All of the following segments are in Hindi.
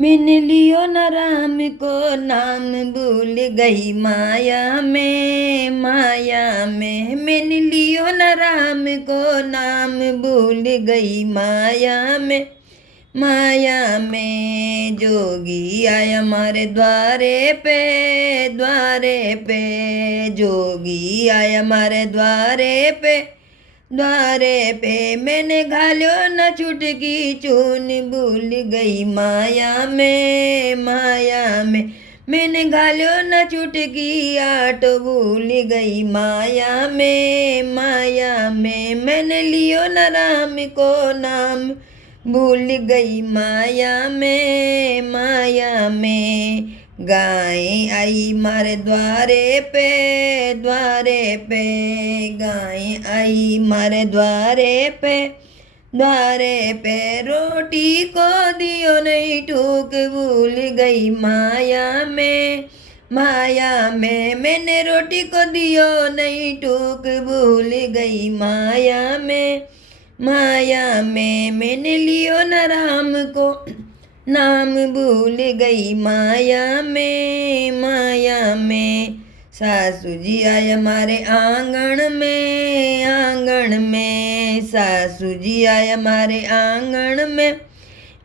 मैंने लियो न राम को नाम, भूल गई माया में, माया में। मैंने लियो न राम को नाम, भूल गई माया में, माया में। जोगी आया हमारे द्वारे पे, द्वारे पे। जोगी आया हमारे द्वारे पे, द्वारे पे। मैंने घालो न छुटकी चून, भूल गई माया में, माया में। मैंने घालो न छुटकी आट, भूल गई माया में, माया में। मैंने लियो न राम को नाम, भूल गई माया में, माया में। गाय आई मारे द्वारे पे, द्वारे पे। गाय आई मारे द्वारे पे, द्वारे पे। रोटी को दियो नहीं टूक, भूल गई माया में, माया में। मैंने रोटी को दियो नहीं टूक, भूल गई माया में, माया में। मैंने लियो न राम को नाम, भूल गई माया में, माया में। सासू जी आए हमारे आंगन में, आंगन में। सासू जी आए हमारे आंगन में,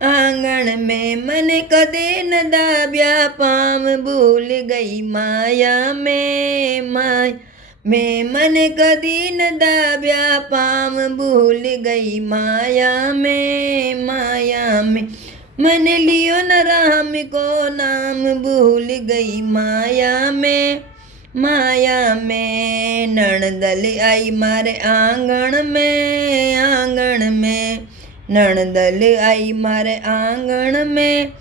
आंगन में। मन कदे न दाब्या पाम, भूल गई माया में, माया में। मन कदी न दाब्या पाम, भूल गई माया में, माया में। मन लियो न राम को नाम, भूल गई माया में, माया में। नणदल आई मारे आंगन में, आंगन में। नणदल आई मारे आंगन में,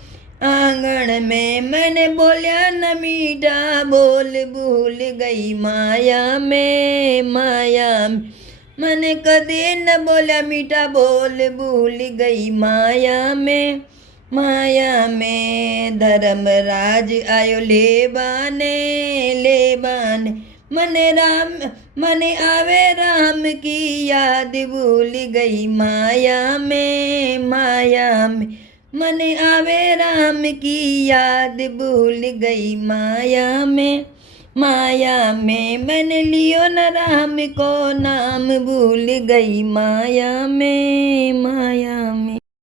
आंगन में। मैंने बोलिया न मीठा बोल, भूल गई माया में, माया में। मैंने कदे न बोला मीठा बोल, भूल गई माया में, माया में। धर्मराज आयो लेबाने, लेबाने। मने राम, मने आवे राम की याद, भूल गई माया में, माया में। मने आवे राम की याद, भूल गई माया में, माया में। मैंने लियो न राम को नाम, भूल गई माया में, माया में।